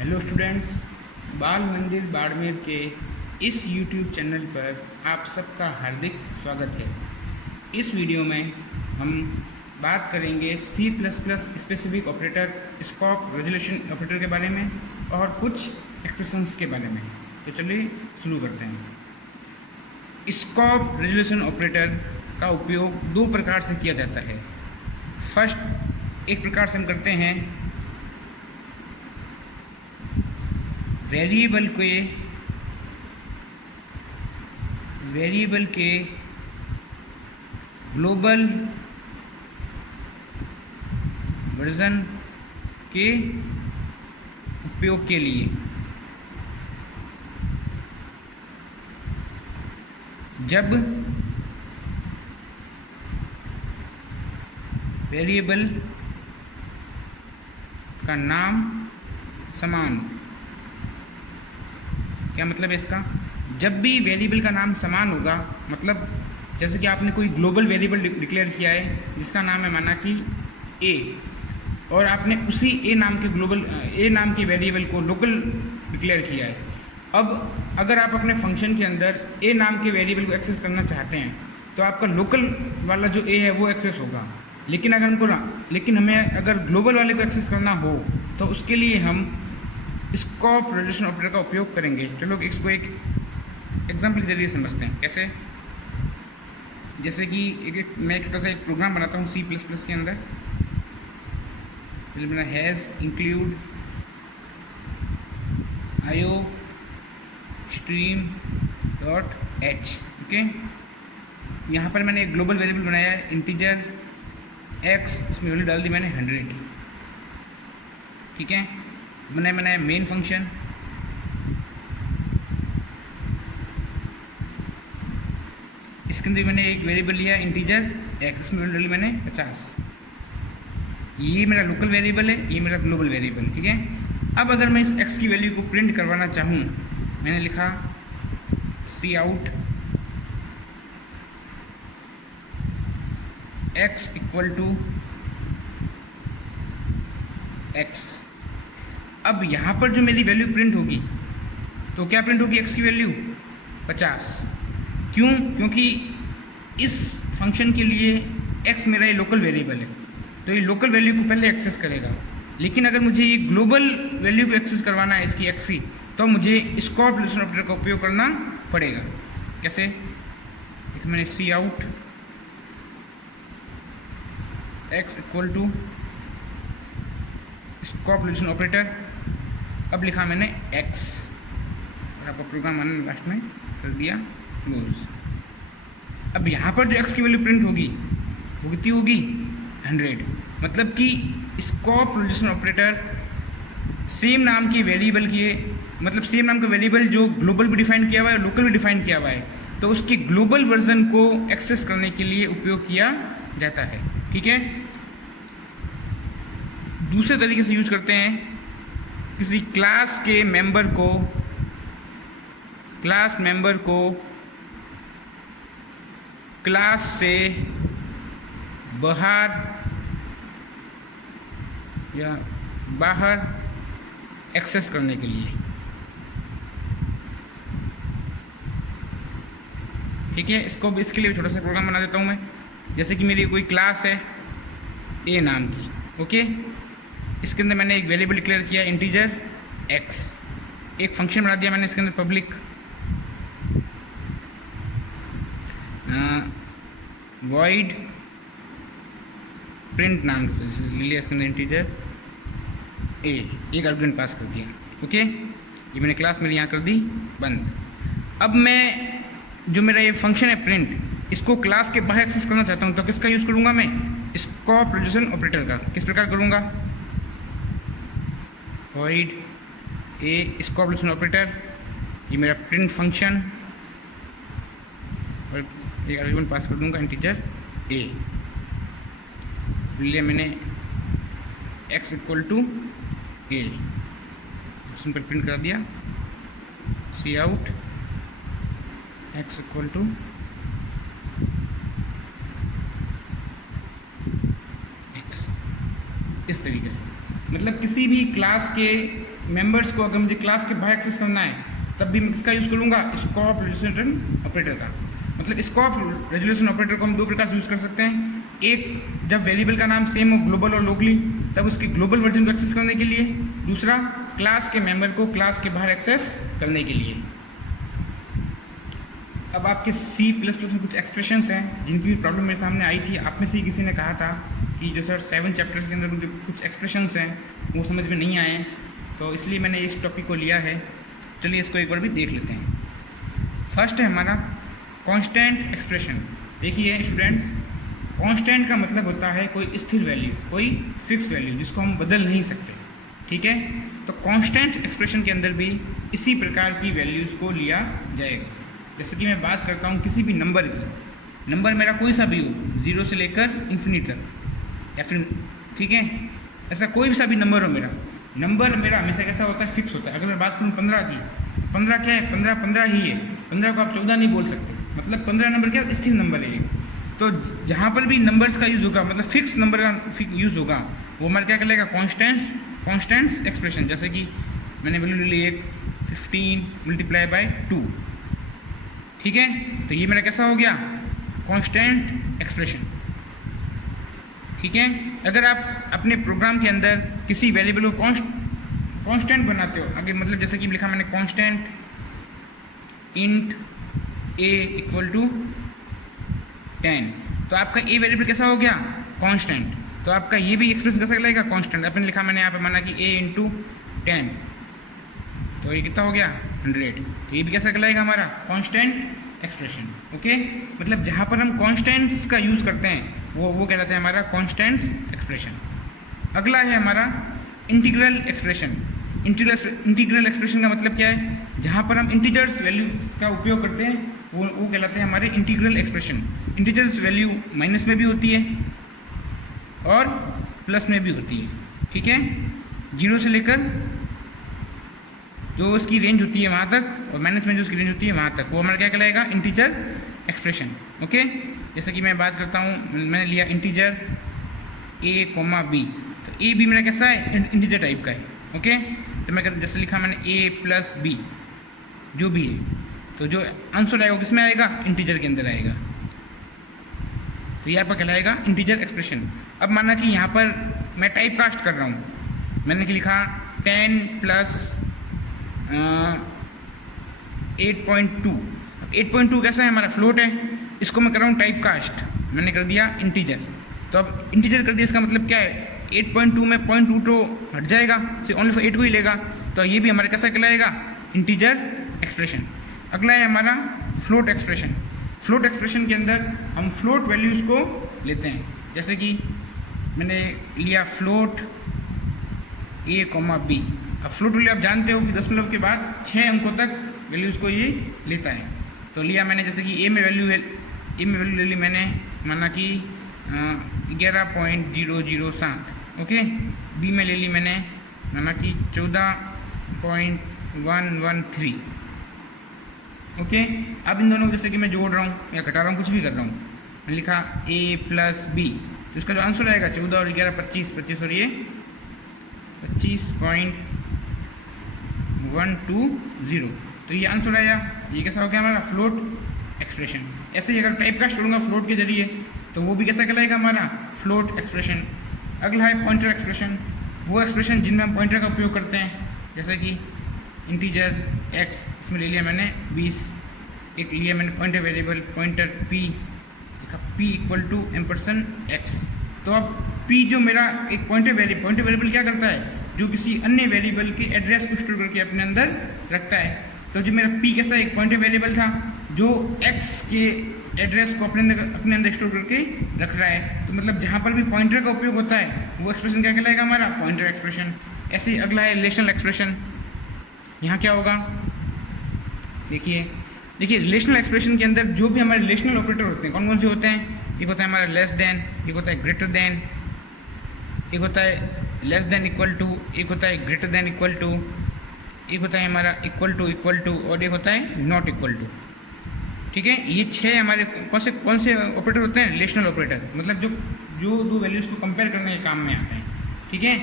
Hello students, बाल मंदिर बाड़मेर के इस यूट्यूब चैनल पर आप सबका हार्दिक स्वागत है। इस वीडियो में हम बात करेंगे C++ specific operator, scope resolution operator के बारे में और कुछ एक्सप्रेशंस के बारे में। तो चलिए शुरू करते हैं। स्कोप रेजोल्यूशन ऑपरेटर का उपयोग दो प्रकार से किया जाता है। फर्स्ट, एक प्रकार से हम करते हैं वेरिएबल के ग्लोबल वर्जन के उपयोग के लिए जब वेरिएबल का नाम समान हो। क्या मतलब है इसका? जब भी वेरिएबल का नाम समान होगा, मतलब जैसे कि आपने कोई ग्लोबल वेरिएबल डिक्लेयर किया है जिसका नाम है माना कि ए, और आपने उसी ए नाम के वेरिएबल को लोकल डिक्लेयर किया है। अब अगर आप अपने फंक्शन के अंदर ए नाम के वेरिएबल को एक्सेस करना चाहते हैं तो आपका लोकल वाला जो ए है वो एक्सेस होगा। लेकिन हमें अगर ग्लोबल वाले को एक्सेस करना हो तो उसके लिए हम स्कोप रेजोल्यूशन ऑपरेटर का उपयोग करेंगे। चलो इसको एक एग्जाम्पल के जरिए समझते हैं। कैसे? जैसे कि मैं एक छोटा सा एक प्रोग्राम बनाता हूँ C++ के अंदर। मेरा has include IO stream dot h। Okay, यहाँ पर मैंने एक ग्लोबल वेरिएबल बनाया है इंटीजर x, उसमें वैल्यू डाल दी मैंने 100। ठीक है, मैंने मेन फंक्शन, इसके अंदर मैंने एक वेरिएबल लिया इंटीजर x, इसमें वैल्यू डाली मैंने 50। ये मेरा लोकल वेरिएबल है, ये मेरा ग्लोबल वेरिएबल। ठीक है, अब अगर मैं इस x की वैल्यू को प्रिंट करवाना चाहूँ, मैंने लिखा cout x equal to x। अब यहाँ पर जो मेरी वैल्यू प्रिंट होगी तो क्या प्रिंट होगी? x की वैल्यू 50। क्यों? क्योंकि इस फंक्शन के लिए x मेरा ये लोकल वेरिएबल है, तो ये लोकल वैल्यू को पहले एक्सेस करेगा। लेकिन अगर मुझे ये ग्लोबल वैल्यू को एक्सेस करवाना है इसकी x की, तो मुझे स्कोप रेजोल्यूशन ऑपरेटर का उपयोग करना पड़ेगा। कैसे? एक मैंने cout x equal to scope resolution operator, अब लिखा मैंने x और आपका प्रोग्राम मैंने लास्ट में कर दिया क्लोज। अब यहाँ पर जो x की वैल्यू प्रिंट होगी वो कितनी होगी? 100। मतलब कि स्कोप रेजोल्यूशन ऑपरेटर सेम नाम के वेरिएबल मतलब सेम नाम का वेरिएबल जो ग्लोबल भी डिफाइन किया हुआ है और लोकल भी डिफाइन किया हुआ है, तो उसके ग्लोबल वर्जन को एक्सेस करने के लिए उपयोग किया जाता है। ठीक है, दूसरे तरीके से यूज करते हैं, किसी क्लास मेंबर को क्लास से बाहर एक्सेस करने के लिए। ठीक है, इसके लिए छोटा सा प्रोग्राम बना देता हूँ मैं। जैसे कि मेरी कोई क्लास है ए नाम की। ओके, इसके अंदर मैंने एक वेरिएबल डिक्लेयर किया इंटीजर x, एक फंक्शन बना दिया मैंने इसके अंदर पब्लिक void प्रिंट नाम से ले लिया, इसके अंदर इंटीजर a, एक आर्गुमेंट पास कर दिया। ओके, ये मैंने क्लास मेरी यहाँ कर दी बंद। अब मैं जो मेरा ये फंक्शन है प्रिंट, इसको क्लास के बाहर एक्सेस करना चाहता हूँ, तो किसका यूज़ करूँगा मैं? स्कोप रेजोल्यूशन ऑपरेटर का। किस प्रकार करूँगा? void a scope resolution operator, ये मेरा प्रिंट फंक्शन, और एक आर्गुमेंट पास कर दूंगा इंटीजर a। लिया मैंने x equal to a, simple print कर दिया cout x इक्वल टू इस तरीके से, मतलब किसी भी क्लास के मेंबर्स को अगर मुझे क्लास के बाहर एक्सेस करना है तब भी मैं किसका यूज़ करूँगा, स्कोप रेजोल्यूशन ऑपरेटर का। मतलब स्कोप रेजोल्यूशन ऑपरेटर को हम दो प्रकार से यूज़ कर सकते हैं। एक, जब वेरिएबल का नाम सेम हो ग्लोबल और लोकली, तब उसके ग्लोबल वर्जन को एक्सेस करने के लिए। दूसरा, क्लास के मेंबर को क्लास के बाहर एक्सेस करने के लिए। अब आपके C++ में कुछ एक्सप्रेशंस हैं जिनकी भी प्रॉब्लम मेरे सामने आई थी। आप में से किसी ने कहा था कि जो सर 7 चैप्टर्स के अंदर जो कुछ एक्सप्रेशंस हैं वो समझ में नहीं आए हैं, तो इसलिए मैंने इस टॉपिक को लिया है। चलिए इसको एक बार भी देख लेते हैं। फर्स्ट है हमारा कांस्टेंट एक्सप्रेशन। देखिए स्टूडेंट्स, कांस्टेंट का मतलब होता है कोई स्थिर वैल्यू, कोई फिक्स वैल्यू जिसको हम बदल नहीं सकते, ठीक है। तो कांस्टेंट एक्सप्रेशन के अंदर भी इसी प्रकार की वैल्यूज़ को लिया जाएगा। जैसे कि मैं बात करता हूँ किसी भी नंबर की, नंबर मेरा कोई सा भी हो, 0 से लेकर इन्फिनिट तक, या फिर ठीक है, ऐसा कोई सा भी नंबर हो नंबर मेरा हमेशा कैसा होता है, फिक्स होता है। अगर मैं बात करूँ 15 की, 15 क्या है, 15 ही है। 15 को आप 14 नहीं बोल सकते, मतलब 15 नंबर क्या स्थिर नंबर है। तो जहाँ पर भी नंबर्स का यूज़ होगा, मतलब फिक्स नंबर का यूज़ होगा, वो हमारा क्या कहलाएगा, कांस्टेंट एक्सप्रेशन। जैसे कि मैंने वैल्यू ली एक 15 × 2, ठीक है, तो ये मेरा कैसा हो गया, कांस्टेंट एक्सप्रेशन, ठीक है। अगर आप अपने प्रोग्राम के अंदर किसी वेरिएबल को कांस्टेंट बनाते हो, अगर मतलब जैसे कि लिखा मैंने कांस्टेंट इंट a = 10, तो आपका a वेरिएबल कैसा हो गया, कांस्टेंट। तो आपका ये भी एक्सप्रेशन कैसा लगेगा, कांस्टेंट। आपने लिखा मैंने यहाँ पे माना कि a × 10, तो ये कितना हो गया, 100। तो ये भी कैसा कहलाएगा हमारा, कांस्टेंट एक्सप्रेशन, ओके। मतलब जहाँ पर हम कांस्टेंट्स का यूज़ करते हैं वो कहलाता है हमारा कांस्टेंट्स एक्सप्रेशन। अगला है हमारा इंटीग्रल एक्सप्रेशन। इंटीग्रल एक्सप्रेशन का मतलब क्या है, जहाँ पर हम इंटीजर्स वैल्यूज का उपयोग करते हैं वो कहलाते हैं हमारे integral expression. Integers value minus में भी होती है और प्लस में भी होती है, ठीक है। 0 से लेकर जो उसकी रेंज होती है वहाँ तक, और माइनस में जो उसकी रेंज होती है वहाँ तक, वो हमारा क्या कहलाएगा, इंटीजर एक्सप्रेशन, ओके। जैसे कि मैं बात करता हूँ, मैंने लिया इंटीजर a, b, तो a भी मेरा कैसा है, इंटीजर टाइप का है, ओके। तो मैं जैसे लिखा मैंने a + b, जो भी है, तो जो आंसर आएगा किस में आएगा, इंटीजर के अंदर आएगा। तो यहाँ पर कहलाएगा इंटीजर एक्सप्रेशन। अब माना कि यहाँ पर मैं टाइप कास्ट कर रहा हूँ, मैंने लिखा 10 + 8.2। 8.2 कैसा है, हमारा फ्लोट है, इसको मैं कर रहा हूँ टाइप कास्ट, मैंने कर दिया इंटीजर। तो अब इंटीजर कर दिया, इसका मतलब क्या है, 8.2 में 0.2 तो हट जाएगा, सिर्फ ओनली फॉर 8 को ही लेगा, तो ये भी हमारे कैसा कहलाएगा, इंटीजर एक्सप्रेशन। अगला है हमारा फ्लोट एक्सप्रेशन। फ्लोट एक्सप्रेशन के अंदर हम फ्लोट वैल्यूज़ को लेते हैं, जैसे कि मैंने लिया फ्लोट a, b। अब फ्लोट वैल्यू आप जानते हो कि दशमलव के बाद 6 अंकों तक वैल्यूज़ को ये लेता है। तो लिया मैंने जैसे कि a में वैल्यू ले ली मैंने, माना कि 11.007, ओके। b में ले ली मैंने, माना कि 14.113, ओके। अब इन दोनों को जैसे कि मैं जोड़ रहा हूँ या घटा रहा हूँ, कुछ भी कर रहा हूँ, मैंने लिखा a + b, तो इसका जो आंसर आएगा 14 और 11 25 और ये 25.120, तो ये आंसर आया। ये कैसा हो गया हमारा, फ्लोट एक्सप्रेशन। ऐसे ही अगर टाइप कास्ट करूँगा फ्लोट के जरिए, तो वो भी कैसा कहलाएगा हमारा, फ्लोट एक्सप्रेशन। अगला है पॉइंटर एक्सप्रेशन। वो एक्सप्रेशन जिनमें हम पॉइंटर का उपयोग करते हैं, जैसे कि इंटीजर x, इसमें ले लिया मैंने 20, एक लिया मैंने पॉइंटर वेरिएबल पॉइंटर p, लिखा p = $x। तो अब p जो मेरा एक पॉइंटर वेरिएबल क्या करता है, जो किसी अन्य वेरिएबल के एड्रेस को स्टोर करके अपने अंदर रखता है। तो जो मेरा p कैसा एक पॉइंटर वेरिएबल था जो x के एड्रेस को अपने अंदर स्टोर करके रख रहा है, तो मतलब जहाँ पर भी पॉइंटर का उपयोग होता है वो एक्सप्रेशन क्या कहलाएगा हमारा, पॉइंटर एक्सप्रेशन। ऐसे ही अगला है रिलेशनल एक्सप्रेशन। यहाँ क्या होगा, देखिए रिलेशनल एक्सप्रेशन के अंदर जो भी हमारे रिलेशनल ऑपरेटर होते हैं, कौन कौन से होते हैं, एक होता है हमारा लेस देन, एक होता है ग्रेटर देन, एक होता है लेस देन इक्वल टू, एक होता है ग्रेटर देन इक्वल टू, एक होता है हमारा इक्वल टू और एक होता है नॉट इक्वल टू, ठीक है। ये 6 हमारे कौन से ऑपरेटर होते हैं, रिलेशनल ऑपरेटर, मतलब जो दो वैल्यूज़ को कंपेयर करने के काम में आते हैं, ठीक है।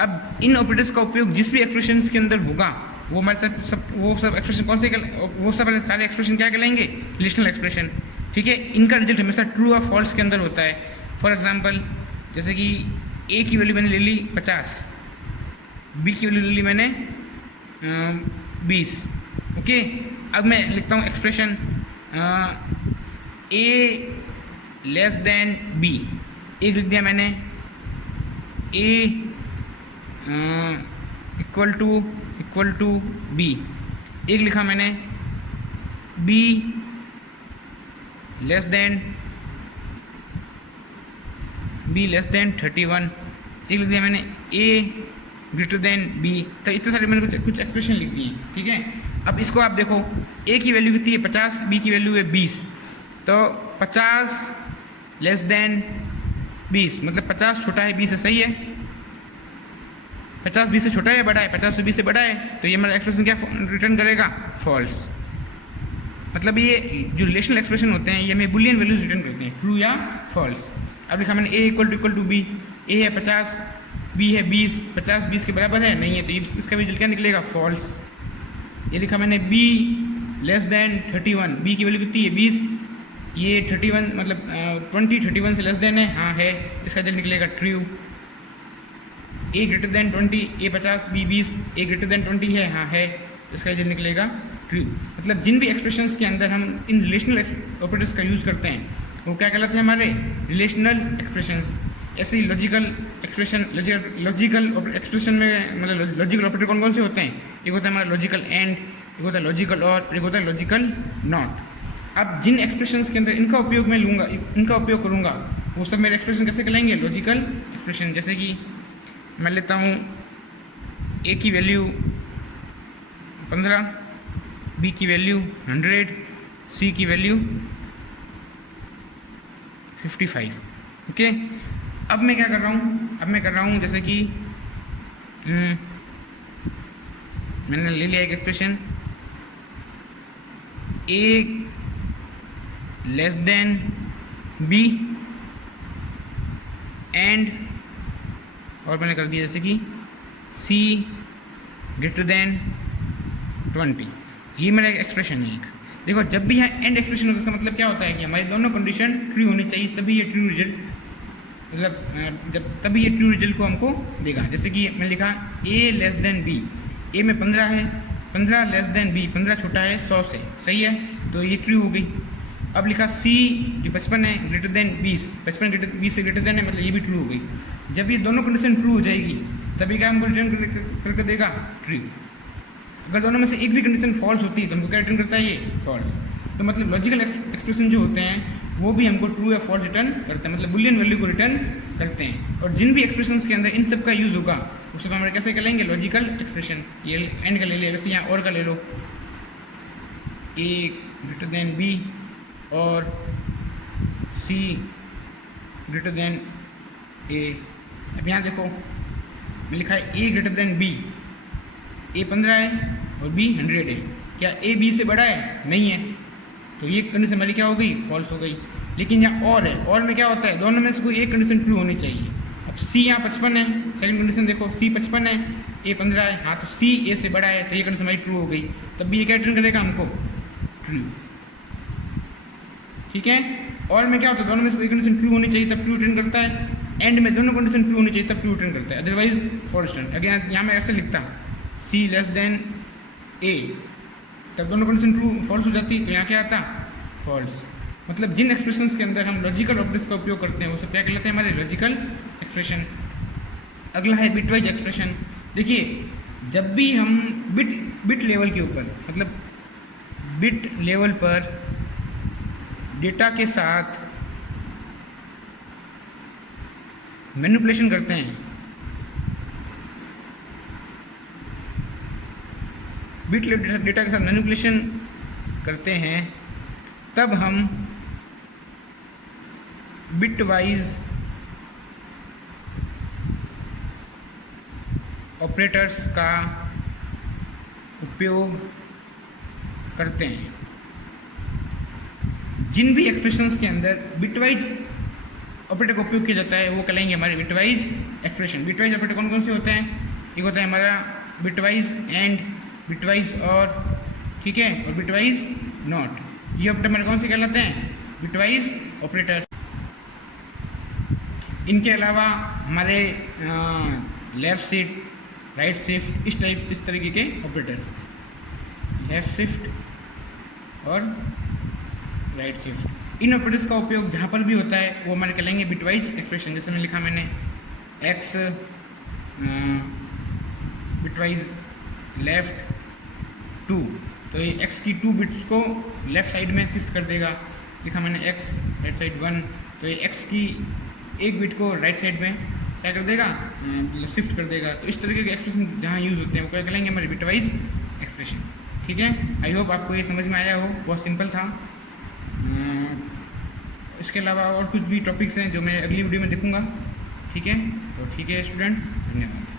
अब इन ऑपरेटर्स का उपयोग जिस भी एक्सप्रेशन के अंदर होगा वो हमारे सब एक्सप्रेशन कौन से वो सब सारे एक्सप्रेशन क्या कहलाएंगे? Relational expression. ठीक है, इनका रिजल्ट हमेशा ट्रू और फॉल्स के अंदर होता है। फॉर एग्जांपल जैसे कि ए की वैल्यू मैंने ले ली 50, बी की वैल्यू ले ली मैंने 20। ओके, अब मैं लिखता हूँ expression a less than B. एक लिख दिया मैंने, ए इक्वल टू बी। एक लिखा मैंने बी लेस देन 31। एक लिख दिया मैंने ए ग्रेटर देन बी। तो इतने सारे मैंने कुछ एक्सप्रेशन लिख दिए। ठीक है, अब इसको आप देखो, ए की वैल्यू कितनी है 50, बी की वैल्यू है 20। तो 50 लेस देन 20 मतलब 50 छोटा है 20 से, सही है। 50 20 से छोटा है बड़ा है? 50 से 20 से बड़ा है, तो ये हमारा एक्सप्रेशन क्या रिटर्न करेगा? फॉल्स। मतलब ये जो रिलेशनल एक्सप्रेशन होते हैं ये हमें बुलियन वैल्यूज रिटर्न करते हैं, ट्रू या फॉल्स। अब लिखा मैंने ए इक्वल टू बी। ए है 50, बी है 20। 50 20 के बराबर है? नहीं है, तो इसका भी रिजल्ट क्या निकलेगा? फॉल्स। ये लिखा मैंने बी लेस देन 31। बी की वैल्यू कितनी है? 20। ये 31 मतलब 20 31 से लेस देन है? हाँ है, इसका रिजल्ट निकलेगा ट्रू। ए ग्रेटर देन 20, ए 50 बी 20, ए ग्रेटर देन 20 है? हाँ है, तो इसका रिजल्ट निकलेगा ट्रू। मतलब जिन भी एक्सप्रेशंस के अंदर हम इन रिलेशनल ऑपरेटर्स का यूज़ करते हैं वो क्या कहलाते हैं? हमारे रिलेशनल एक्सप्रेशंस। ऐसे ही लॉजिकल एक्सप्रेशन, लॉजिकल एक्सप्रेशन में मतलब लॉजिकल ऑपरेटर कौन कौन से होते हैं? एक होता है हमारा लॉजिकल एंड, एक होता है लॉजिकल और, एक होता है लॉजिकल नॉट। अब जिन एक्सप्रेशंस के अंदर इनका उपयोग मैं लूँगा, इनका उपयोग करूँगा, वो सब मेरे एक्सप्रेशन कैसे कहलाएंगे? Logical expression. जैसे कि मैं लेता हूँ ए की वैल्यू 15, बी की वैल्यू 100, सी की वैल्यू 55। ओके, अब मैं क्या कर रहा हूँ? अब मैं कर रहा हूँ जैसे कि मैंने ले लिया एक expression a less than b and, और मैंने कर दिया जैसे कि सी ग्रेटर देन 20। ये मेरा एक्सप्रेशन है एक। देखो, जब भी यहाँ एंड एक्सप्रेशन होता है इसका मतलब क्या होता है कि हमारी दोनों कंडीशन ट्रू होनी चाहिए, तभी ये ट्रू रिजल्ट मतलब जब तभी ये ट्रू रिजल्ट को हमको देगा। जैसे कि मैंने लिखा ए लेस देन बी। ए में 15 है, 15 लेस देन बी, 15 छोटा है 100 से, सही है, तो ये ट्रू हो गई। अब लिखा सी जो 55 है ग्रेटर देन 20, 55 ग्रेटर 20 से ग्रेटर देन है, मतलब ये भी ट्रू हो गई। जब ये दोनों कंडीशन ट्रू हो जाएगी तभी क्या हमको रिटर्न करके देगा? ट्रू। अगर दोनों में से एक भी कंडीशन फॉल्स होती है तो हमको क्या रिटर्न करता है? ये फॉल्स। तो मतलब लॉजिकल एक्सप्रेशन जो होते हैं वो भी हमको ट्रू या फॉल्स रिटर्न करते हैं, मतलब बुलियन वैल्यू को रिटर्न करते हैं। और जिन भी एक्सप्रेशंस के अंदर इन सब का यूज़ होगा उस सब हमारे कैसे करेंगे? Logical expression. ये एंड का ले लिया, वैसे यहाँ और का ले लो, ए ग्रेटर देन बी और सी ग्रेटर देन ए। अब यहाँ देखो मैं लिखा है ए ग्रेटर देन बी। ए 15 है और बी 100 है। क्या ए बी से बड़ा है? नहीं है, तो ये कंडीशन हमारी क्या हो गई? फॉल्स हो गई। लेकिन यहाँ और है, और में क्या होता है? दोनों में से कोई एक कंडीशन ट्रू होनी चाहिए। अब सी यहाँ 55 है, सेकंड कंडीशन देखो, सी 55 है, ए 15 है, हाँ तो सी ए से बड़ा है, तो ये कंडीशन हमारी ट्रू हो गई। तब भी ये क्या रिटर्न करेगा हमको? ट्रू। ठीक है, और में क्या होता है? दोनों में से कोई कंडीशन ट्रू होनी चाहिए तब ट्रू रिटर्न करता है। एंड में दोनों कंडीशन ट्रू होनी चाहिए तब ट्रू रिटर्न करता है, अदरवाइज फॉल्स रिटर्न। अगर यहाँ मैं ऐसे लिखता सी लेस देन ए, तब दोनों कंडीशन ट्रू फॉल्स हो जाती, तो यहाँ क्या आता? फॉल्स। मतलब जिन एक्सप्रेशंस के अंदर हम लॉजिकल ऑपरेटर्स का उपयोग करते हैं वो सब क्या कहलाते हैं? हमारे लॉजिकल एक्सप्रेशन। अगला है बिटवाइज एक्सप्रेशन। देखिए, जब भी हम बिट लेवल के ऊपर मतलब बिट लेवल पर डेटा के साथ मैनिपुलेशन करते हैं, बिट डेटा के साथ मैनिपुलेशन करते हैं, तब हम बिटवाइज ऑपरेटर्स का उपयोग करते हैं। जिन भी एक्सप्रेशंस के अंदर बिटवाइज ऑपरेटर का उपयोग किया जाता है वो कहलाएंगे हमारे बिटवाइज एक्सप्रेशन। बिटवाइज ऑपरेटर कौन कौन से होते हैं? एक होता है हमारा बिटवाइज एंड, बिटवाइज और, ठीक है, और बिटवाइज नॉट। ये ऑपरेटर हमारे कौन से कहलाते हैं? Bitwise operator. इनके अलावा हमारे लेफ्ट शिफ्ट, राइट शिफ्ट, इस तरीके के ऑपरेटर, लेफ्ट शिफ्ट और राइट शिफ्ट, इन ऑपरेटर्स का उपयोग जहाँ पर भी होता है वो हमारे कहलाएंगे बिटवाइज एक्सप्रेशन। जैसे मैं लिखा मैंने एक्स बिटवाइज लेफ्ट 2, तो ये एक्स की 2 बिट्स को लेफ्ट साइड में शिफ्ट कर देगा। लिखा मैंने एक्स राइट साइड 1, तो ये एक्स की 1 बिट को राइट साइड में क्या कर देगा? मतलब शिफ्ट कर देगा। तो इस तरीके के एक्सप्रेशन जहाँ यूज़ होते हैं वो क्या कहलाएंगे? हमारे बिटवाइज एक्सप्रेशन। ठीक है, आई होप आपको ये समझ में आया हो, बहुत सिंपल था। इसके अलावा और कुछ भी टॉपिक्स हैं जो मैं अगली वीडियो में देखूंगा। ठीक है, तो ठीक है स्टूडेंट्स, धन्यवाद।